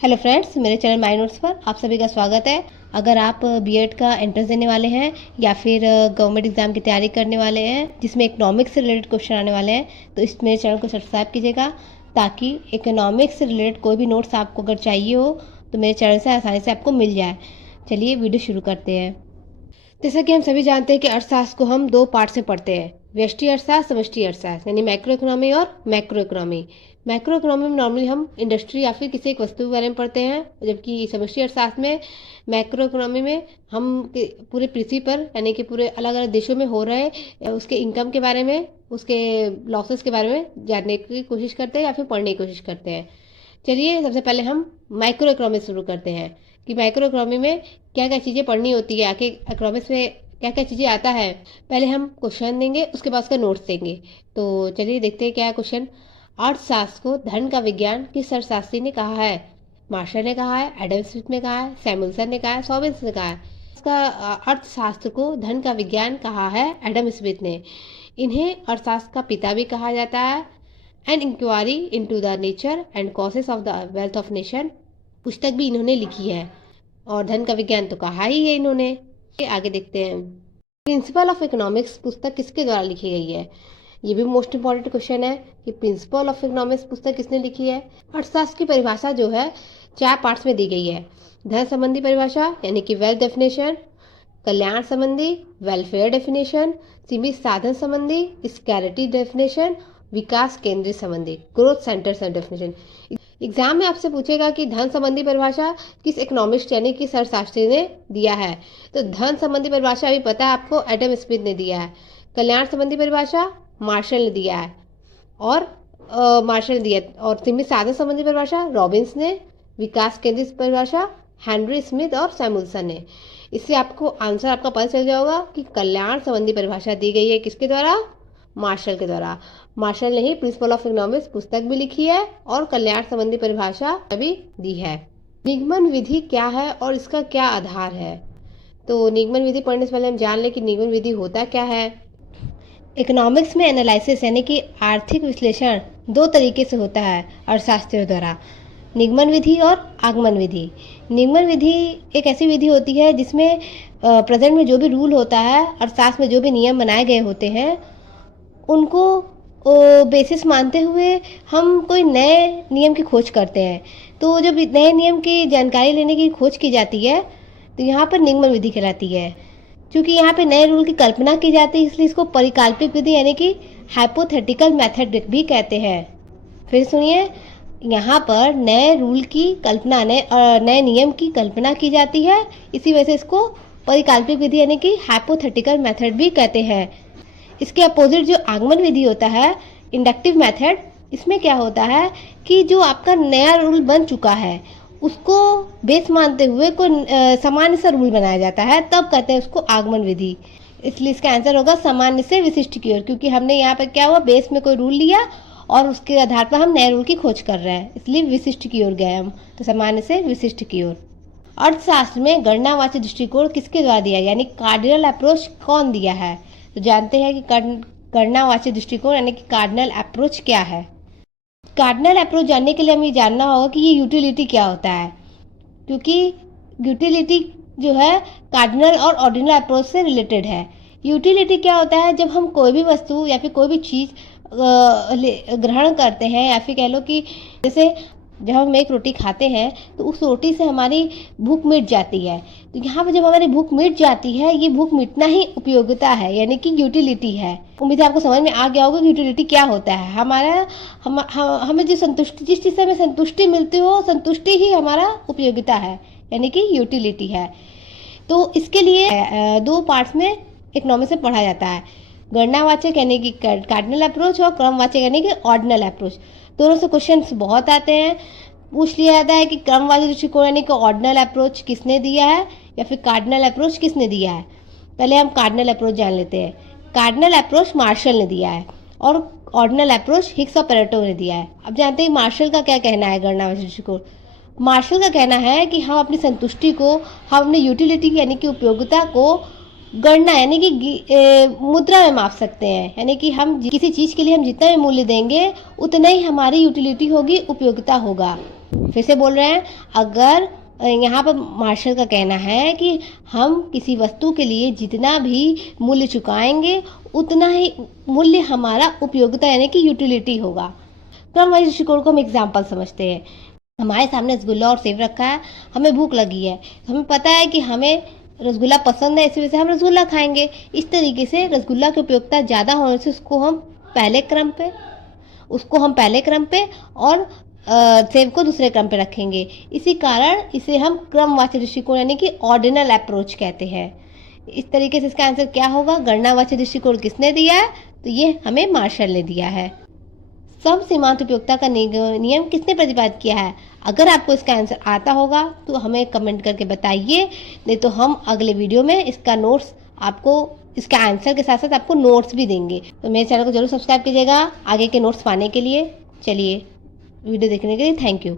Hello friends, मेरे channel my notes पर आप सभी का स्वागत है। अगर आप बीएड का एंट्रेंस देने वाले हैं या फिर गवर्नमेंट एग्जाम की तैयारी करने वाले हैं जिसमें इकोनॉमिक्स से रिलेटेड क्वेश्चन आने वाले हैं, तो इस मेरे चैनल को सब्सक्राइब कीजिएगा ताकि इकोनॉमिक्स से रिलेटेड कोई भी नोट्स आपको अगर चाहिए हो तो मेरे चैनल से आसानी से आपको मिल जाए। चलिए वीडियो शुरू करते हैं। जैसा कि हम सभी जानते हैं कि अर्थशास्त्र को हम दो पार्ट से पढ़ते हैं, व्यष्टि अर्थशास्त्र, समष्टि अर्थशास्त्र, यानी मैक्रो इकोनॉमी और मैक्रो इकोनॉमी। मैक्रो इकोनॉमी में नॉर्मली हम इंडस्ट्री या फिर किसी एक वस्तु के बारे में पढ़ते हैं, जबकि समष्टि अर्थशास्त्र में मैक्रो इकोनॉमी में हम पूरे पृथ्वी पर यानी कि पूरे अलग अलग देशों में हो रहे उसके इनकम के बारे में, उसके लॉसेस के बारे में जानने की कोशिश करते हैं या फिर पढ़ने की कोशिश करते हैं। चलिए सबसे पहले हम माइक्रो इकोनॉमी शुरू करते हैं कि माइक्रो इकोनॉमी में क्या क्या चीज़ें पढ़नी होती है, आखिर इकोनॉमिक्स में क्या क्या चीज़ें आता है। पहले हम क्वेश्चन देंगे, उसके बाद उसका नोट्स देंगे। तो चलिए देखते हैं क्या है क्वेश्चन। अर्थशास्त्र को धन का विज्ञान किस अर्थशास्त्री ने कहा है? मार्शल ने कहा है, एडम स्मिथ ने कहा है, सैमुअल्सन ने कहा है, सॉबिन्स ने कहा है। इसका अर्थशास्त्र को धन का विज्ञान कहा है एडम स्मिथ ने। इन्हें अर्थशास्त्र का पिता भी कहा जाता है। An inquiry into the nature and causes of the wealth of nation पुस्तक भी इन्होंने लिखी है, और धन का विज्ञान तो कहा ही है इन्होंने। आगे देखते हैं, प्रिंसिपल ऑफ इकोनॉमिक्स पुस्तक किसके द्वारा लिखी गई है? ये भी मोस्ट इंपॉर्टेंट क्वेश्चन है कि प्रिंसिपल ऑफ इकोनॉमिक्स पुस्तक किसने लिखी है। अर्थशास्त्र की परिभाषा जो है 4 पार्ट्स में दी गई है। धन संबंधी परिभाषा यानी कि वेल्थ डेफिनेशन, कल्याण संबंधी वेलफेयर डेफिनेशन, सीमित साधन संबंधी स्कैरिटी डेफिनेशन, विकास केंद्रित संबंधी ग्रोथ सेंटर डेफिनेशन। एग्जाम में आपसे पूछेगा कि धन संबंधी परिभाषा किस इकोनॉमिस्ट यानी किस अर्थशास्त्री ने दिया है, तो धन संबंधी परिभाषा अभी पता है आपको, एडम स्मिथ ने दिया है। कल्याण संबंधी परिभाषा मार्शल ने दिया है और सीमित साधन संबंधी परिभाषा रॉबिन्स ने, विकास केंद्रित परिभाषा हेनरी स्मिथ और सैमुअल्सन ने। इससे आपको आंसर आपका पता चल जाएगा कि कल्याण संबंधी परिभाषा दी गई है किसके द्वारा? मार्शल के द्वारा। मार्शल ने ही प्रिंसिपल ऑफ इकोनॉमिक्स पुस्तक भी लिखी है और कल्याण संबंधी परिभाषा भी दी है। निगमन विधि क्या है और इसका क्या आधार है? तो निगमन विधि पढ़ने से पहले हम जान लें कि निगमन विधि होता क्या है। इकोनॉमिक्स में एनालिसिस यानी कि आर्थिक विश्लेषण 2 तरीके से होता है अर्थशास्त्रियों द्वारा, निगमन विधि और आगमन विधि। निगमन विधि एक ऐसी विधि होती है जिसमें प्रेजेंट में जो भी रूल होता है, अर्थशास्त्र में जो भी नियम बनाए गए होते हैं, उनको बेसिस मानते हुए हम कोई नए नियम की खोज करते हैं। तो जब नए नियम की जानकारी लेने की खोज की जाती है तो यहाँ पर निगमन विधि कहलाती है। क्योंकि यहाँ पे नए रूल की कल्पना की जाती है, इसलिए इसको परिकल्पित विधि यानी कि हाइपोथेटिकल मेथड भी कहते हैं। फिर सुनिए, यहाँ पर नए रूल की कल्पना, नए नियम की कल्पना की जाती है, इसी वजह से इसको परिकल्पित विधि यानी कि हाइपोथेटिकल मेथड भी कहते हैं। इसके अपोजिट जो आगमन विधि होता है, इंडक्टिव मेथड, इसमें क्या होता है कि जो आपका नया रूल बन चुका है उसको बेस मानते हुए कोई सामान्य सा रूल बनाया जाता है, तब कहते हैं उसको आगमन विधि। इसलिए इसका आंसर होगा सामान्य से विशिष्ट की ओर, क्योंकि हमने यहाँ पर क्या हुआ, बेस में कोई रूल लिया और उसके आधार पर हम नए रूल की खोज कर रहे हैं, इसलिए विशिष्ट की ओर गए हम, तो सामान्य से विशिष्ट की ओर। अर्थशास्त्र में गणनावाची दृष्टिकोण किसके द्वारा दिया, यानी कार्डिनल अप्रोच कौन दिया है? तो जानते हैं कि गणनावाची दृष्टिकोण यानी कि कार्डिनल अप्रोच क्या है। कार्डिनल अप्रोच जानने के लिए हमें जानना होगा कि ये यूटिलिटी क्या होता है, क्योंकि यूटिलिटी जो है कार्डिनल और ऑर्डिनल अप्रोच से रिलेटेड है। यूटिलिटी क्या होता है? जब हम कोई भी वस्तु या फिर कोई भी चीज़ ग्रहण करते हैं, या फिर कह लो कि जैसे जब हम एक रोटी खाते हैं तो उस रोटी से हमारी भूख मिट जाती है। तो यहाँ पे जब हमारी भूख मिट जाती है, ये भूख मिटना ही उपयोगिता है यानी कि यूटिलिटी है। उम्मीद है आपको समझ में आ गया होगा कि यूटिलिटी क्या होता है। हमें जो संतुष्टि, जिस चीज़ से हमें संतुष्टि मिलती हो, संतुष्टि ही हमारा उपयोगिता है यानी कि यूटिलिटी है। तो इसके लिए 2 पार्ट्स में इकोनॉमिक्स में पढ़ा जाता है, गणनावाचक यानी कि कार्डिनल अप्रोच और क्रमवाचक यानी कि ऑर्डिनल अप्रोच। दोनों से क्वेश्चंस बहुत आते हैं, पूछ लिया जाता है कि क्रमवाची दृष्टिकोण यानी कि ऑर्डिनल अप्रोच किसने दिया है या फिर कार्डिनल अप्रोच किसने दिया है। पहले हम कार्डिनल अप्रोच जान लेते हैं। कार्डिनल अप्रोच मार्शल ने दिया है और ऑर्डिनल अप्रोच हिग्स और पेरेटो ने दिया है। अब जानते हैं मार्शल का क्या कहना है गणनावाची दृष्टिकोण। मार्शल का कहना है कि हम अपनी संतुष्टि को, हम अपनी यूटिलिटी यानी कि उपयोगिता को गणना यानी कि मुद्रा में माप सकते हैं, यानी कि हम किसी चीज़ के लिए हम जितना भी मूल्य देंगे उतना ही हमारी यूटिलिटी होगी, उपयोगिता होगा। फिर से बोल रहे हैं, अगर यहाँ पर मार्शल का कहना है कि हम किसी वस्तु के लिए जितना भी मूल्य चुकाएंगे उतना ही मूल्य हमारा उपयोगिता यानी कि यूटिलिटी होगा। क्रमवार दृष्टिकोण को हम एग्जाम्पल समझते हैं। हमारे सामने रसगुल्ला और सेब रखा है, हमें भूख लगी है, हमें पता है कि हमें रसगुल्ला पसंद है, इसी वजह से हम रसगुल्ला खाएंगे। इस तरीके से रसगुल्ला की उपयोगिता ज़्यादा होने से उसको हम पहले क्रम पे और सेब को दूसरे क्रम पे रखेंगे। इसी कारण इसे हम क्रमवाची दृष्टिकोण यानी कि ऑर्डिनल अप्रोच कहते हैं। इस तरीके से इसका आंसर क्या होगा? गणनावाची दृष्टिकोण किसने दिया है? तो ये हमें मार्शल ने दिया है। सम सीमांत उपयोगिता का नियम किसने प्रतिपादित किया है? अगर आपको इसका आंसर आता होगा तो हमें कमेंट करके बताइए, नहीं तो हम अगले वीडियो में इसका नोट्स आपको इसका आंसर के साथ साथ आपको नोट्स भी देंगे। तो मेरे चैनल को जरूर सब्सक्राइब कीजिएगा आगे के नोट्स पाने के लिए। चलिए, वीडियो देखने के लिए थैंक यू।